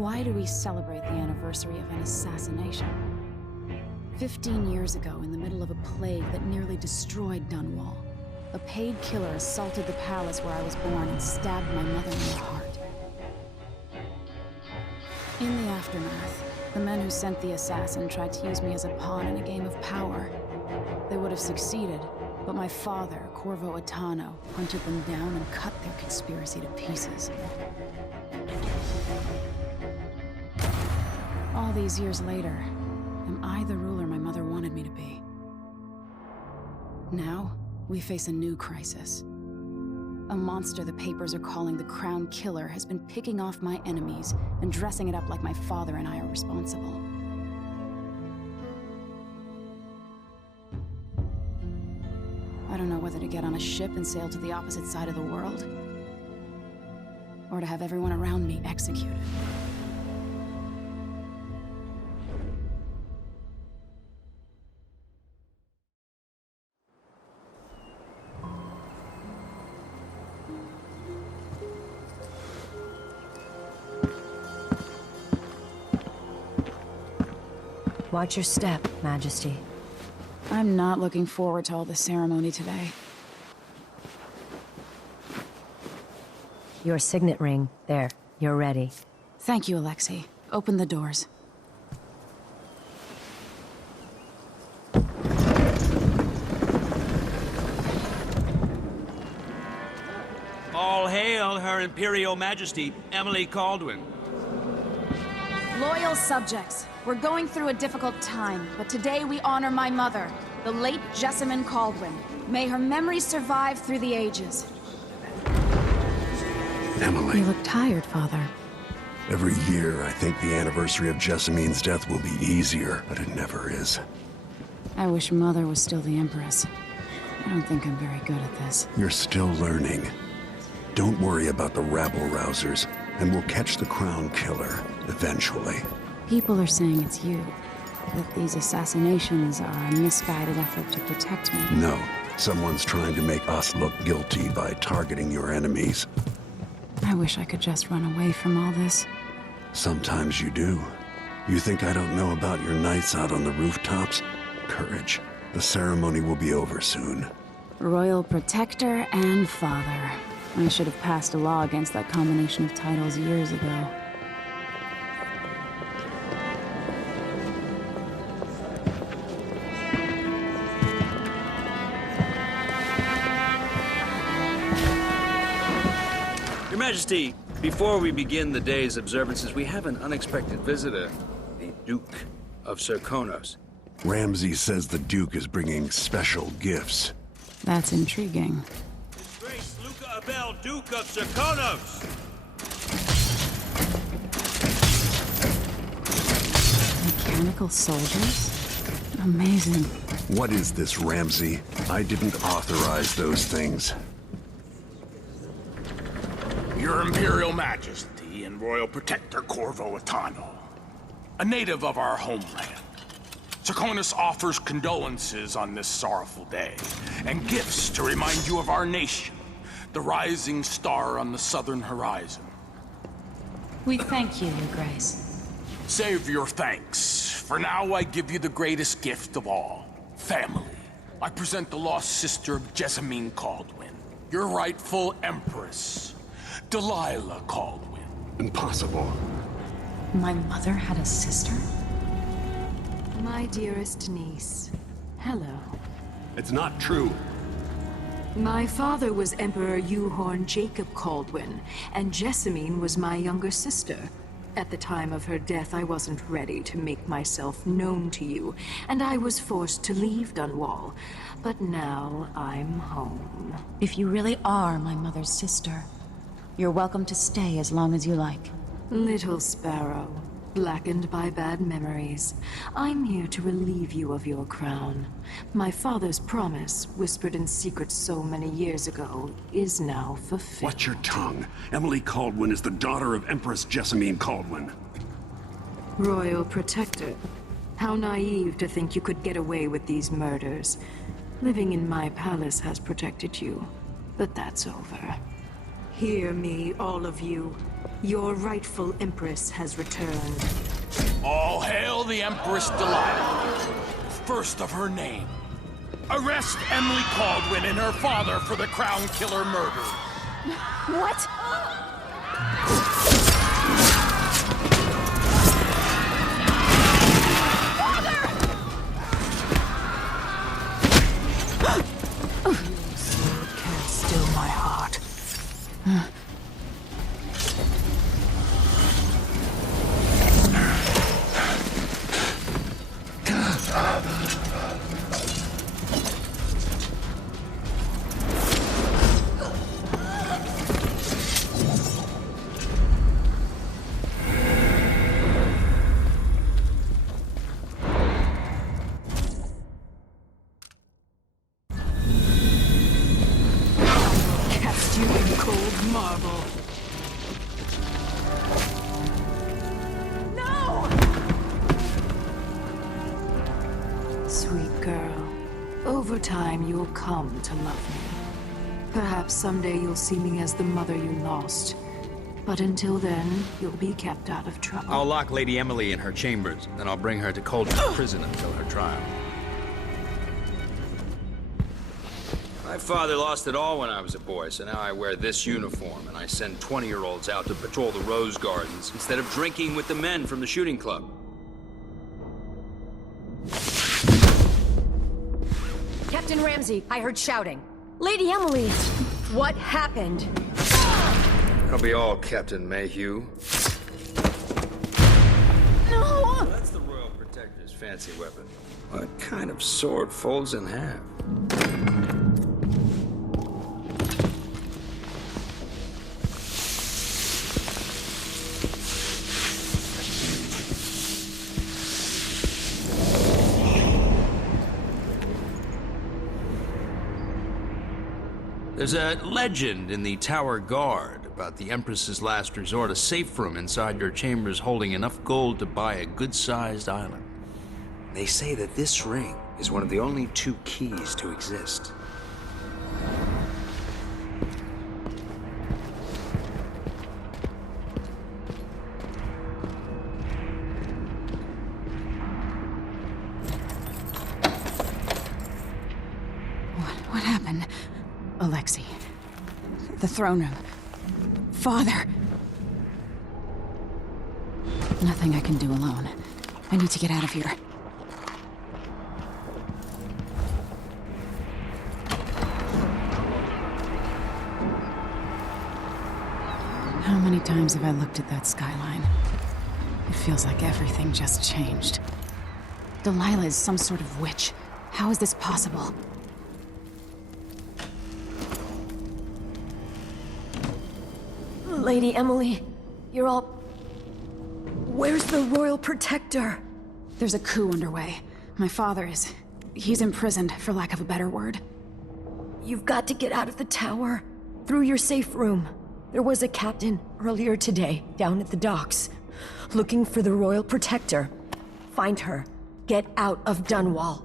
Why do we celebrate the anniversary of an assassination? 15 years ago, in the middle of a plague that nearly destroyed Dunwall, a paid killer assaulted the palace where I was born and stabbed my mother in the heart. In the aftermath, the men who sent the assassin tried to use me as a pawn in a game of power. They would have succeeded, but my father, Corvo Attano, hunted them down and cut their conspiracy to pieces. All these years later, am I the ruler my mother wanted me to be? Now, we face a new crisis. A monster the papers are calling the Crown Killer has been picking off my enemies and dressing it up like my father and I are responsible. I don't know whether to get on a ship and sail to the opposite side of the world, or to have everyone around me executed. Watch your step, Majesty. I'm not looking forward to all the ceremony today. Your signet ring. There, you're ready. Thank you, Alexei. Open the doors. All hail Her Imperial Majesty, Emily Caldwin. Loyal subjects, we're going through a difficult time, but today we honor my mother, the late Jessamine Caldwin. May her memory survive through the ages. Emily. You look tired, Father. Every year, I think the anniversary of Jessamine's death will be easier, but it never is. I wish Mother was still the Empress. I don't think I'm very good at this. You're still learning. Don't worry about the rabble-rousers, and we'll catch the Crown Killer, eventually. People are saying it's you. That these assassinations are a misguided effort to protect me. No, someone's trying to make us look guilty by targeting your enemies. I wish I could just run away from all this. Sometimes you do. You think I don't know about your nights out on the rooftops? Courage. The ceremony will be over soon. Royal Protector and Father. I should have passed a law against that combination of titles years ago. Your Majesty, before we begin the day's observances, we have an unexpected visitor, the Duke of Serkonos. Ramsay says the Duke is bringing special gifts. That's intriguing. His Grace Luca Abel, Duke of Serkonos! Mechanical soldiers? Amazing. What is this, Ramsay? I didn't authorize those things. Your Imperial Majesty and Royal Protector Corvo Attano, a native of our homeland. Serkonos offers condolences on this sorrowful day, and gifts to remind you of our nation, the rising star on the southern horizon. We thank you, Your Grace. Save your thanks. For now, I give you the greatest gift of all, family. I present the lost sister of Jessamine Caldwin, your rightful Empress, Delilah Caldwin. Impossible. My mother had a sister? My dearest niece, hello. It's not true. My father was Emperor Euhorn Jacob Caldwin, and Jessamine was my younger sister. At the time of her death, I wasn't ready to make myself known to you, and I was forced to leave Dunwall. But now I'm home. If you really are my mother's sister, you're welcome to stay as long as you like. Little sparrow, blackened by bad memories, I'm here to relieve you of your crown. My father's promise, whispered in secret so many years ago, is now fulfilled. Watch your tongue. Emily Caldwin is the daughter of Empress Jessamine Caldwin. Royal Protector, how naive to think you could get away with these murders. Living in my palace has protected you, but that's over. Hear me, all of you. Your rightful Empress has returned. All hail the Empress Delilah, first of her name. Arrest Emily Caldwin and her father for the Crown Killer murder. What? Can't still my heart. Cast you in cold marble. No! Sweet girl, over time you'll come to love me. Perhaps someday you'll see me as the mother you lost. But until then, you'll be kept out of trouble. I'll lock Lady Emily in her chambers, then I'll bring her to Cold's prison until her trial. My father lost it all when I was a boy, so now I wear this uniform, and I send 20-year-olds out to patrol the rose gardens instead of drinking with the men from the shooting club. Captain Ramsey, I heard shouting. Lady Emily, what happened? That'll be all, Captain Mayhew. No! That's the Royal Protector's fancy weapon. What kind of sword folds in half? There's a legend in the Tower Guard about the Empress's last resort, a safe room inside your chambers holding enough gold to buy a good-sized island. They say that this ring is one of the only 2 keys to exist. What happened? Alexei. The throne room. Father. Nothing I can do alone. I need to get out of here. How many times have I looked at that skyline? It feels like everything just changed. Delilah is some sort of witch. How is this possible? Lady Emily, you're all... Where's the Royal Protector? There's a coup underway. My father is... he's imprisoned, for lack of a better word. You've got to get out of the tower. Through your safe room. There was a captain earlier today, down at the docks, looking for the Royal Protector. Find her. Get out of Dunwall.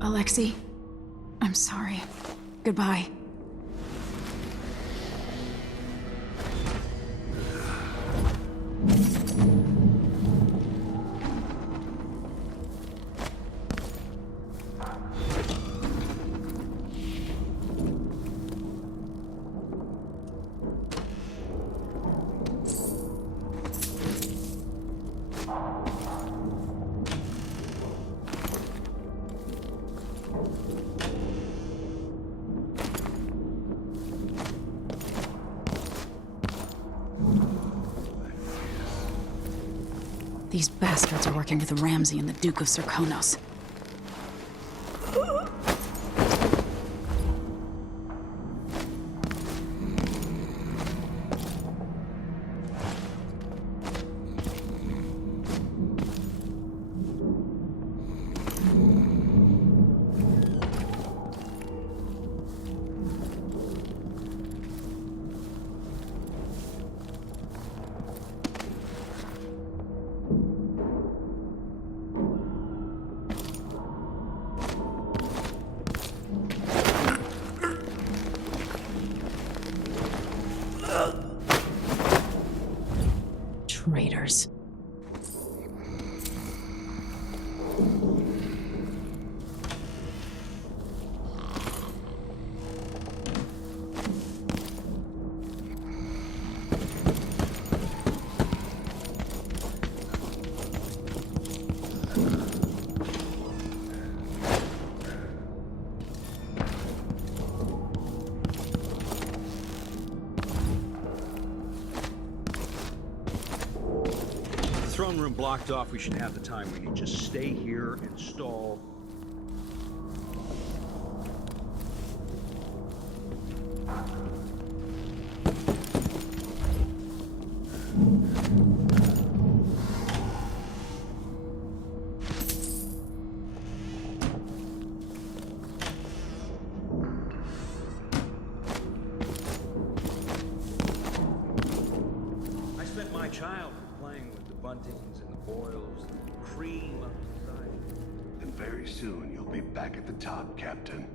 Alexei, I'm sorry. Goodbye. These bastards are working with Ramsey and the Duke of Serkonos. years. Throne room blocked off. We should have the time we need. Just stay here and stall. I spent my childhood playing with the buntings and the boils and the cream up the side. And very soon you'll be back at the top, Captain.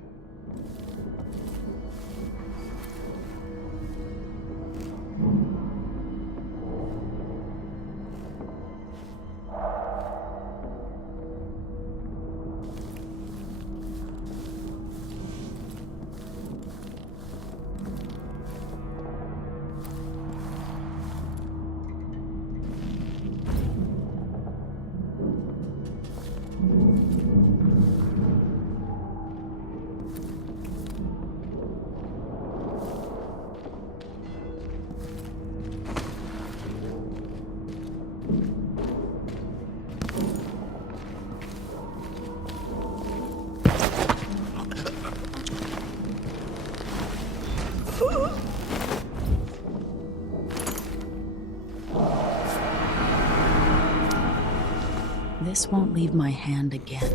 This won't leave my hand again.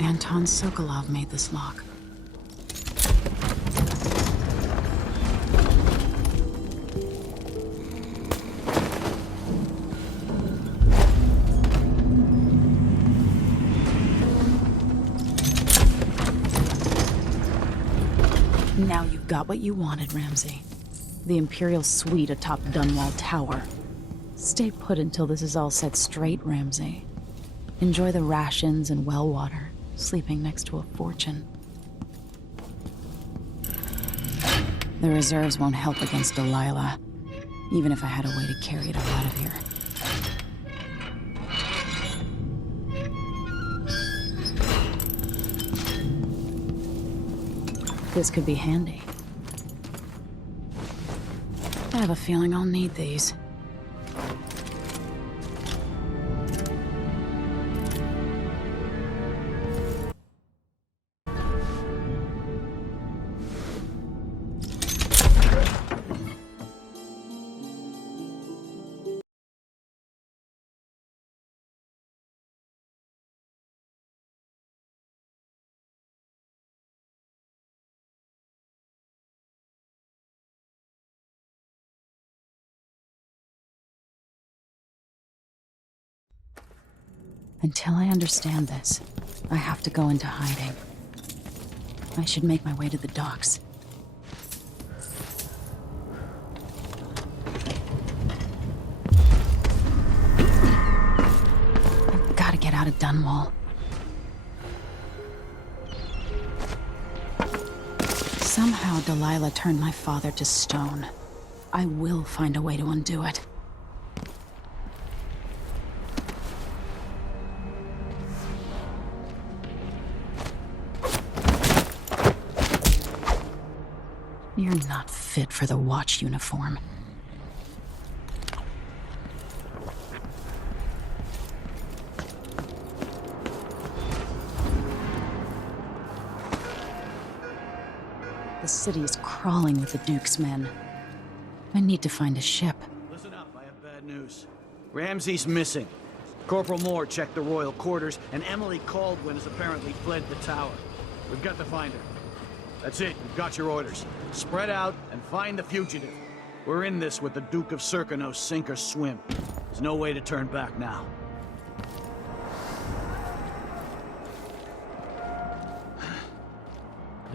Anton Sokolov made this lock. Now you've got what you wanted, Ramsey. The Imperial suite atop Dunwall Tower. Stay put until this is all set straight, Ramsey. Enjoy the rations and well water, sleeping next to a fortune. The reserves won't help against Delilah, even if I had a way to carry it all out of here. This could be handy. I have a feeling I'll need these. Until I understand this, I have to go into hiding. I should make my way to the docks. I've got to get out of Dunwall. Somehow Delilah turned my father to stone. I will find a way to undo it. You're not fit for the watch uniform. The city is crawling with the Duke's men. I need to find a ship. Listen up, I have bad news. Ramsey's missing. Corporal Moore checked the royal quarters, and Emily Caldwin has apparently fled the tower. We've got to find her. That's it, you've got your orders. Spread out and find the fugitive. We're in this with the Duke of Serkonos, sink or swim. There's no way to turn back now.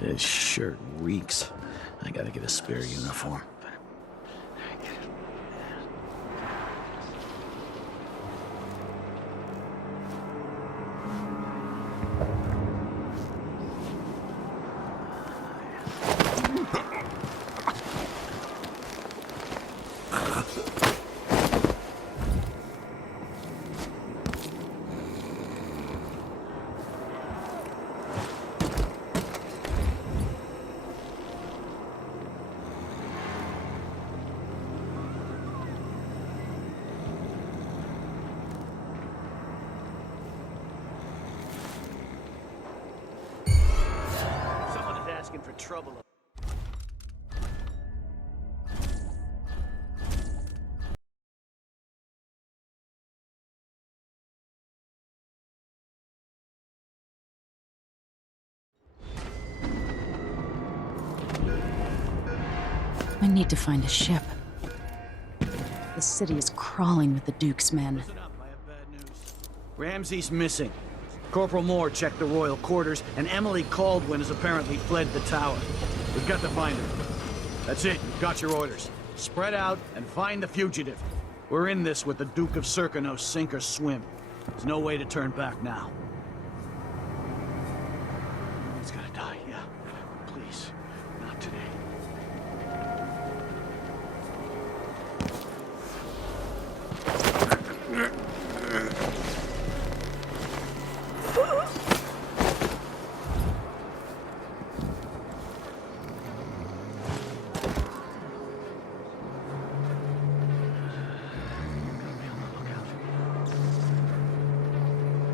This shirt reeks. I gotta get a spare uniform. Asking for trouble. I need to find a ship. The city is crawling with the Duke's men. Listen up, I have bad news. Ramsey's missing. Corporal Moore checked the royal quarters, and Emily Caldwin has apparently fled the tower. We've got to find her. That's it, you've got your orders. Spread out and find the fugitive. We're in this with the Duke of Serkonos, sink or swim. There's no way to turn back now. He's gonna die, yeah? Please, not today.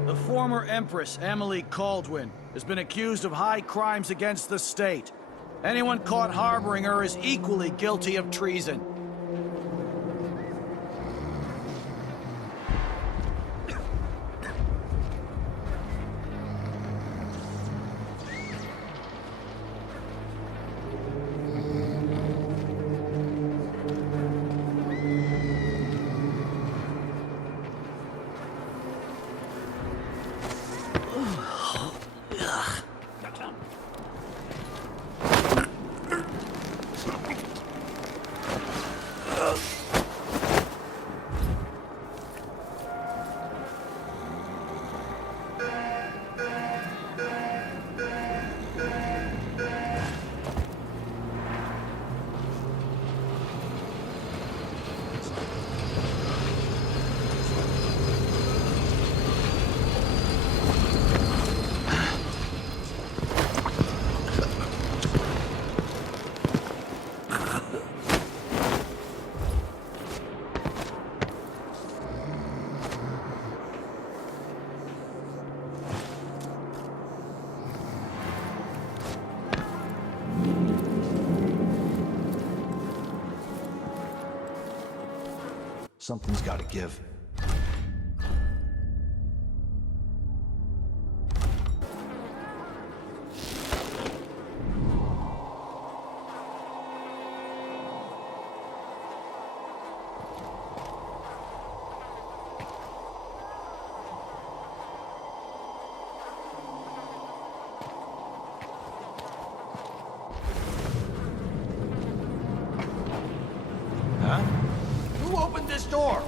The former Empress, Emily Caldwin, has been accused of high crimes against the state. Anyone caught harboring her is equally guilty of treason. Something's got to give. Huh? Who opened this door?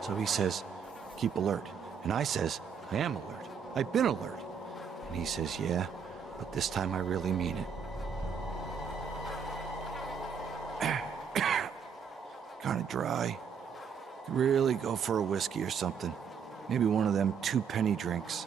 So he says, keep alert. And I says, I am alert. I've been alert. And he says, yeah, but this time I really mean it. Kind of dry. Could really go for a whiskey or something. Maybe one of them 2-penny drinks.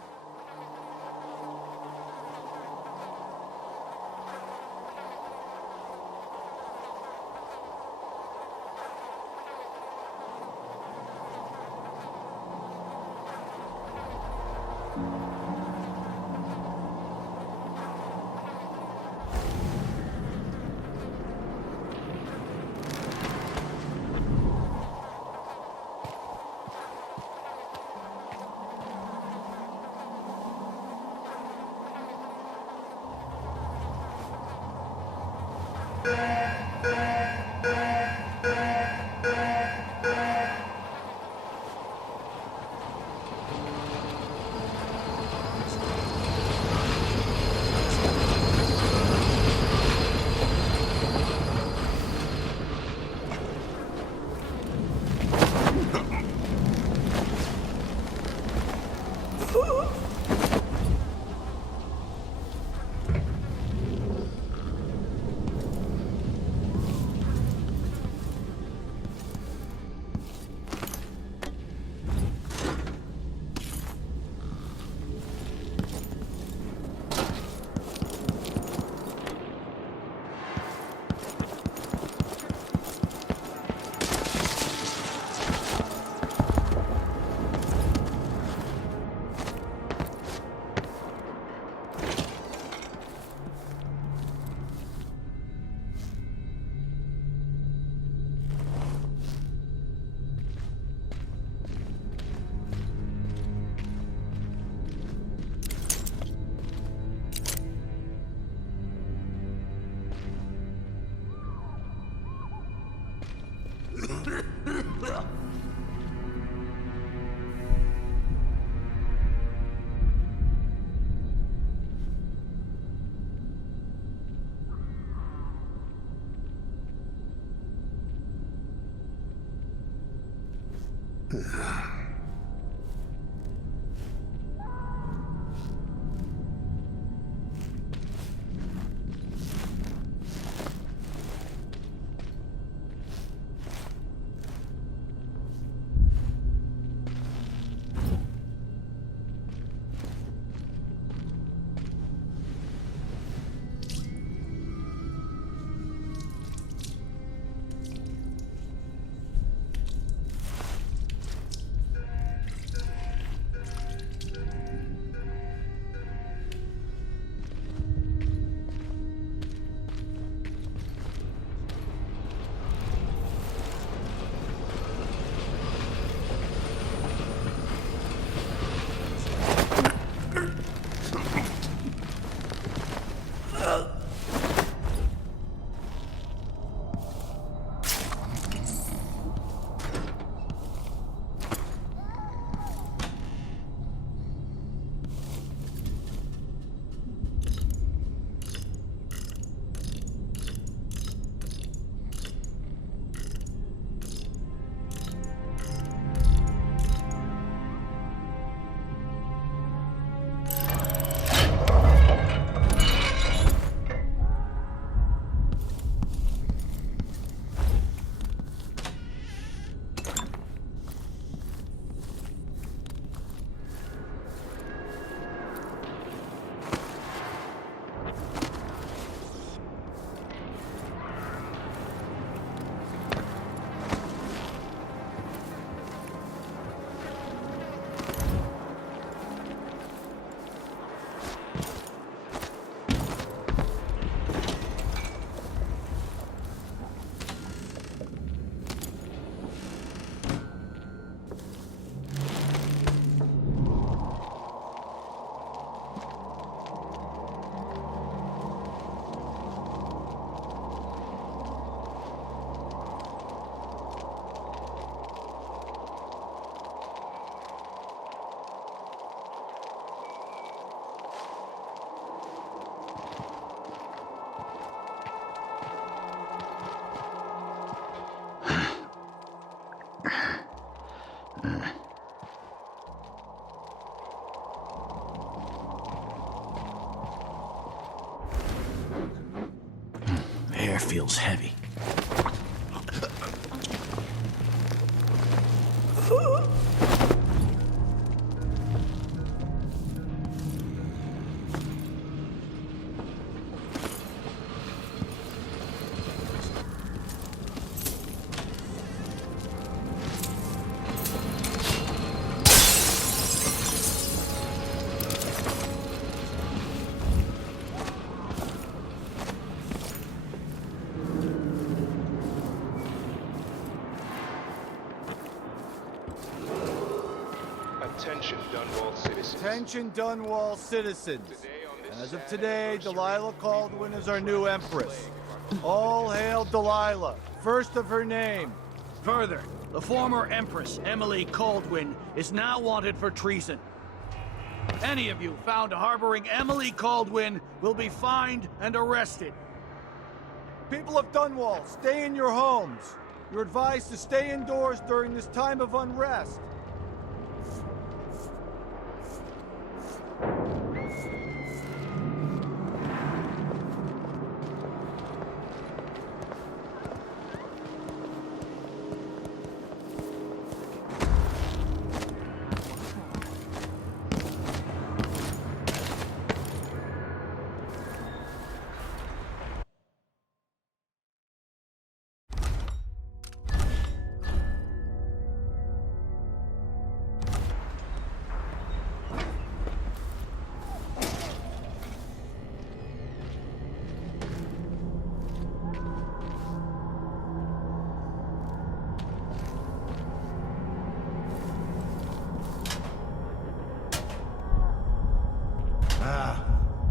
Air feels heavy. Dunwall citizens. Attention Dunwall citizens. As of today, Delilah Caldwin is our new Empress. All hail Delilah, first of her name. Further, the former Empress, Emily Caldwin, is now wanted for treason. Any of you found harboring Emily Caldwin will be fined and arrested. People of Dunwall, stay in your homes. You're advised to stay indoors during this time of unrest.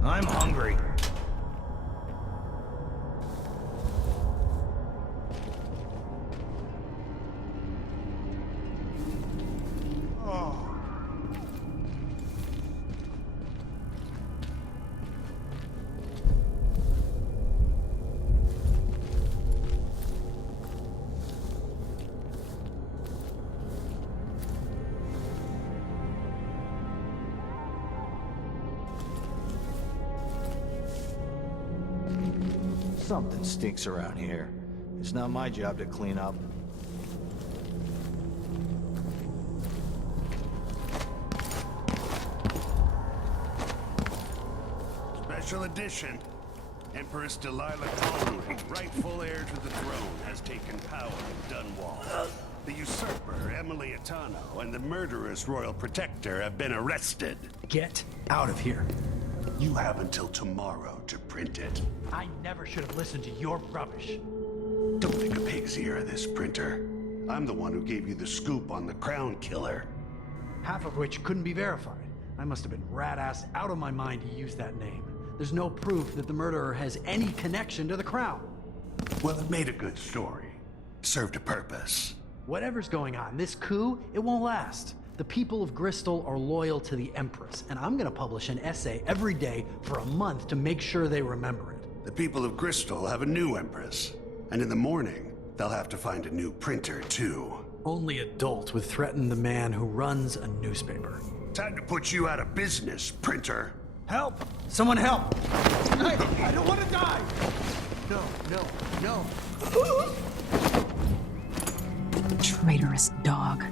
I'm hungry. Something stinks around here. It's not my job to clean up. Special edition. Empress Delilah Caldwin, rightful heir to the throne, has taken power in Dunwall. The usurper, Emily Atano, and the murderous royal protector have been arrested. Get out of here. You have until tomorrow to print it. I never should have listened to your rubbish. Don't make a pig's ear of this, printer. I'm the one who gave you the scoop on the crown killer. Half of which couldn't be verified. I must have been rat-ass out of my mind to use that name. There's no proof that the murderer has any connection to the crown. Well, it made a good story. Served a purpose. Whatever's going on, this coup, it won't last. The people of Bristol are loyal to the Empress, and I'm gonna publish an essay every day for a month to make sure they remember it. The people of Bristol have a new Empress. And in the morning, they'll have to find a new printer, too. Only adult would threaten the man who runs a newspaper. Time to put you out of business, printer. Help! Someone help! I don't want to die! No, no, no. Traitorous dog.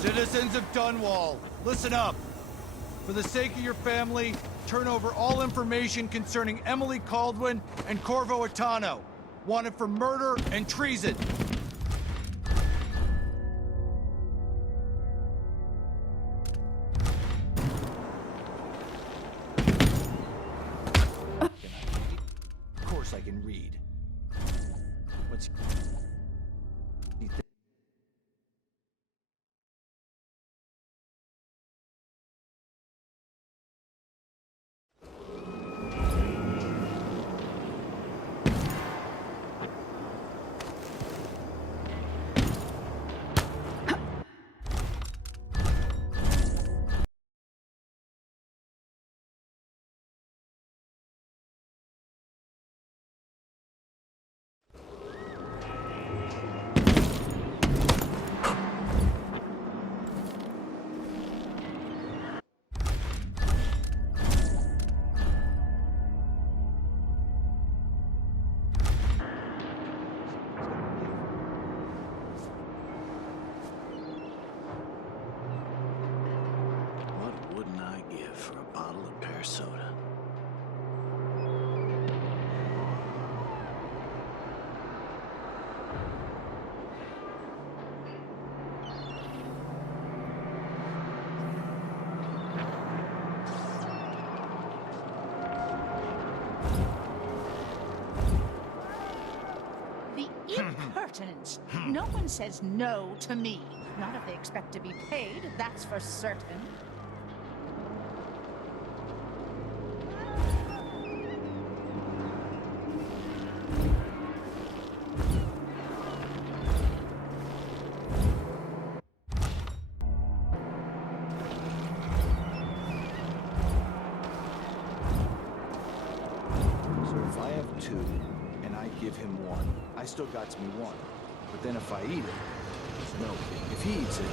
Citizens of Dunwall, listen up. For the sake of your family, turn over all information concerning Emily Caldwin and Corvo Atano, wanted for murder and treason. Of course I can read. What's... Spartans. No one says no to me. Not if they expect to be paid, that's for certain. So if I have 2, and I give him 1, I still got me 1. But then if I eat it, no, if he eats it,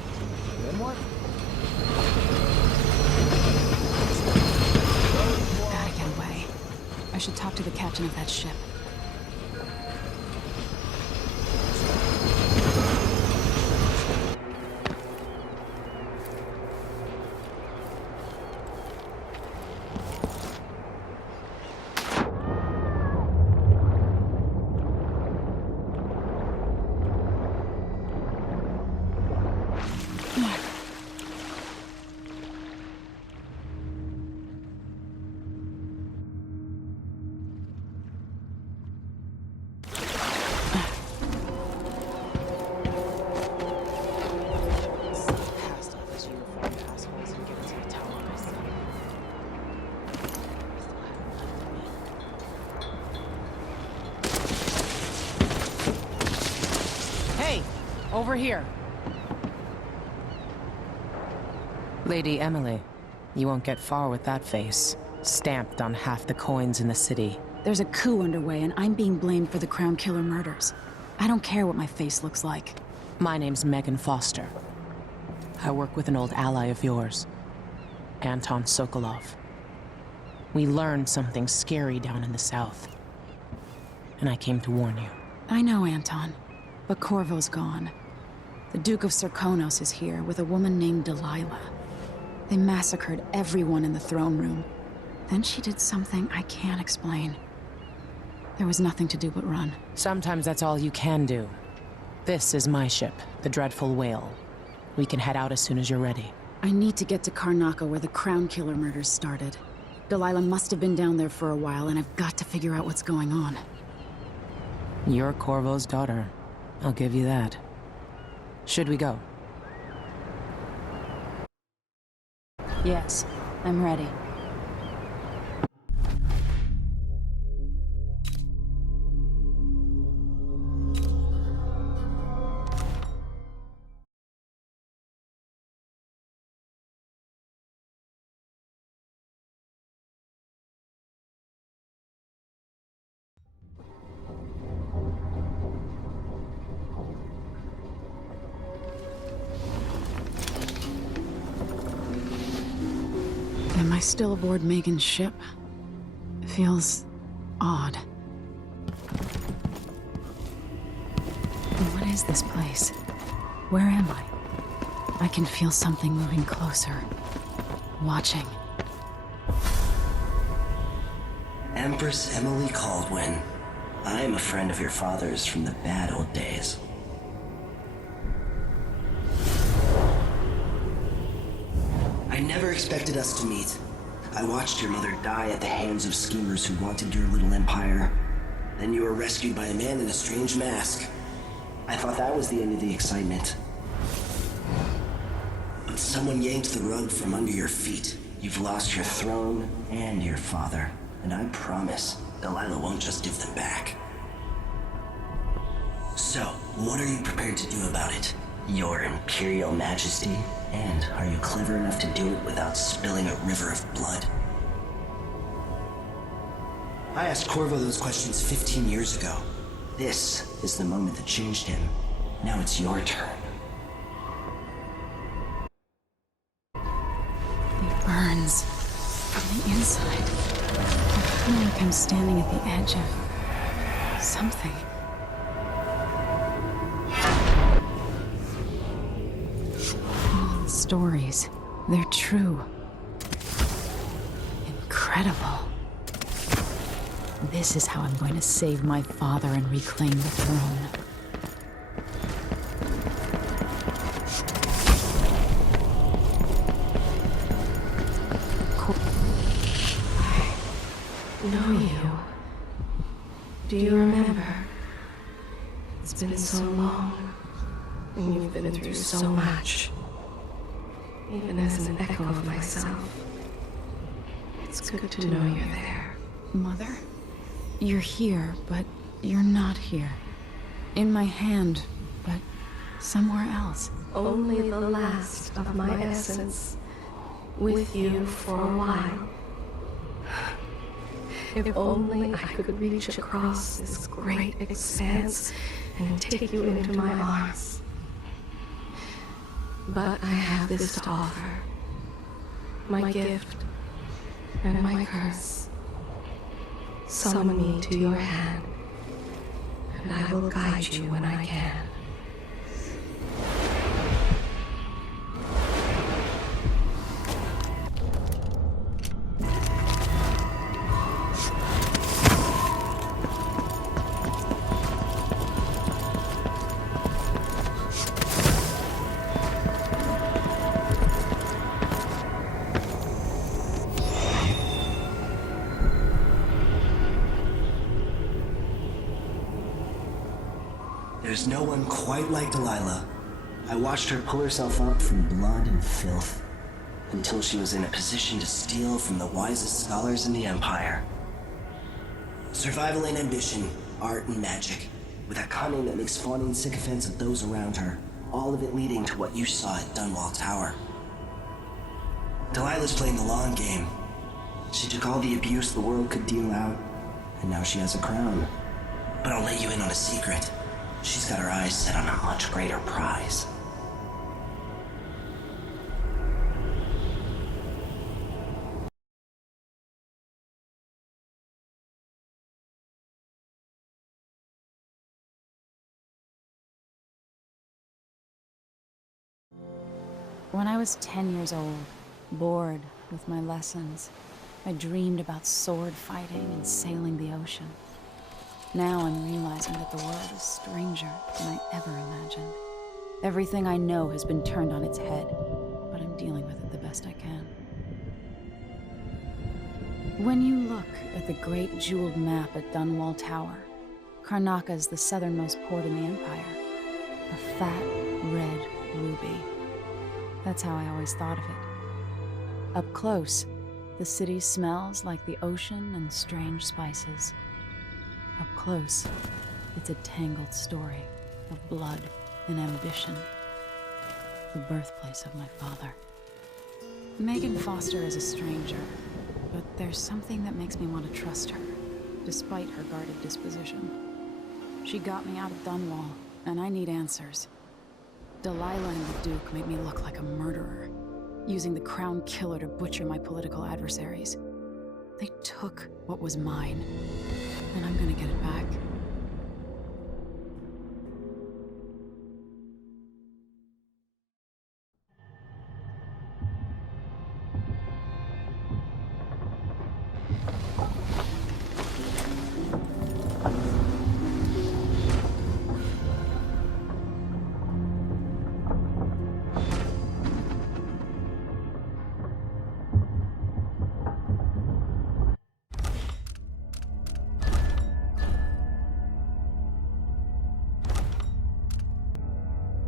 then what? Gotta get away. I should talk to the captain of that ship. Over here. Lady Emily, you won't get far with that face. Stamped on half the coins in the city. There's a coup underway, and I'm being blamed for the Crown Killer murders. I don't care what my face looks like. My name's Megan Foster. I work with an old ally of yours, Anton Sokolov. We learned something scary down in the south, and I came to warn you. I know, Anton, but Corvo's gone. The Duke of Serkonos is here with a woman named Delilah. They massacred everyone in the throne room. Then she did something I can't explain. There was nothing to do but run. Sometimes that's all you can do. This is my ship, the Dreadful Whale. We can head out as soon as you're ready. I need to get to Karnaca where the Crown Killer murders started. Delilah must have been down there for a while, and I've got to figure out what's going on. You're Corvo's daughter. I'll give you that. Should we go? Yes, I'm ready. Am I still aboard Megan's ship? Feels odd. What is this place? Where am I? I can feel something moving closer. Watching. Empress Emily Caldwin. I am a friend of your father's from the bad old days. I never expected us to meet. I watched your mother die at the hands of schemers who wanted your little empire. Then you were rescued by a man in a strange mask. I thought that was the end of the excitement. But someone yanked the rug from under your feet. You've lost your throne and your father. And I promise, Delilah won't just give them back. So, what are you prepared to do about it? Your Imperial Majesty? And are you clever enough to do it without spilling a river of blood? I asked Corvo those questions 15 years ago. This is the moment that changed him. Now it's your turn. It burns from the inside. I feel like I'm standing at the edge of something. Stories. They're true. Incredible. This is how I'm going to save my father and reclaim the throne. I know you. Do you remember? It's been so long, and you've been through so much. Even as an echo of myself, it's good to know you're there. Mother? You're here, but you're not here. In my hand, but somewhere else. Only the last of my essence, with you for a while. If only I could reach across this great expanse and take you into my arms. But I have this to offer. My gift and my curse. Summon me to your hand, and I will guide you when I can. There's no one quite like Delilah. I watched her pull herself up from blood and filth until she was in a position to steal from the wisest scholars in the Empire. Survival and ambition, art and magic, with a cunning that makes fawning sycophants of those around her, all of it leading to what you saw at Dunwall Tower. Delilah's playing the long game. She took all the abuse the world could deal out, and now she has a crown. But I'll let you in on a secret. She's got her eyes set on a much greater prize. When I was 10 years old, bored with my lessons, I dreamed about sword fighting and sailing the ocean. Now I'm realizing that the world is stranger than I ever imagined. Everything I know has been turned on its head, but I'm dealing with it the best I can. When you look at the great jeweled map at Dunwall Tower, Karnaca is the southernmost port in the Empire. A fat, red ruby. That's how I always thought of it. Up close, the city smells like the ocean and strange spices. Up close, it's a tangled story of blood and ambition. The birthplace of my father. Megan Foster is a stranger, but there's something that makes me want to trust her, despite her guarded disposition. She got me out of Dunwall, and I need answers. Delilah and the Duke made me look like a murderer, using the Crown Killer to butcher my political adversaries. They took what was mine, and I'm gonna get it back.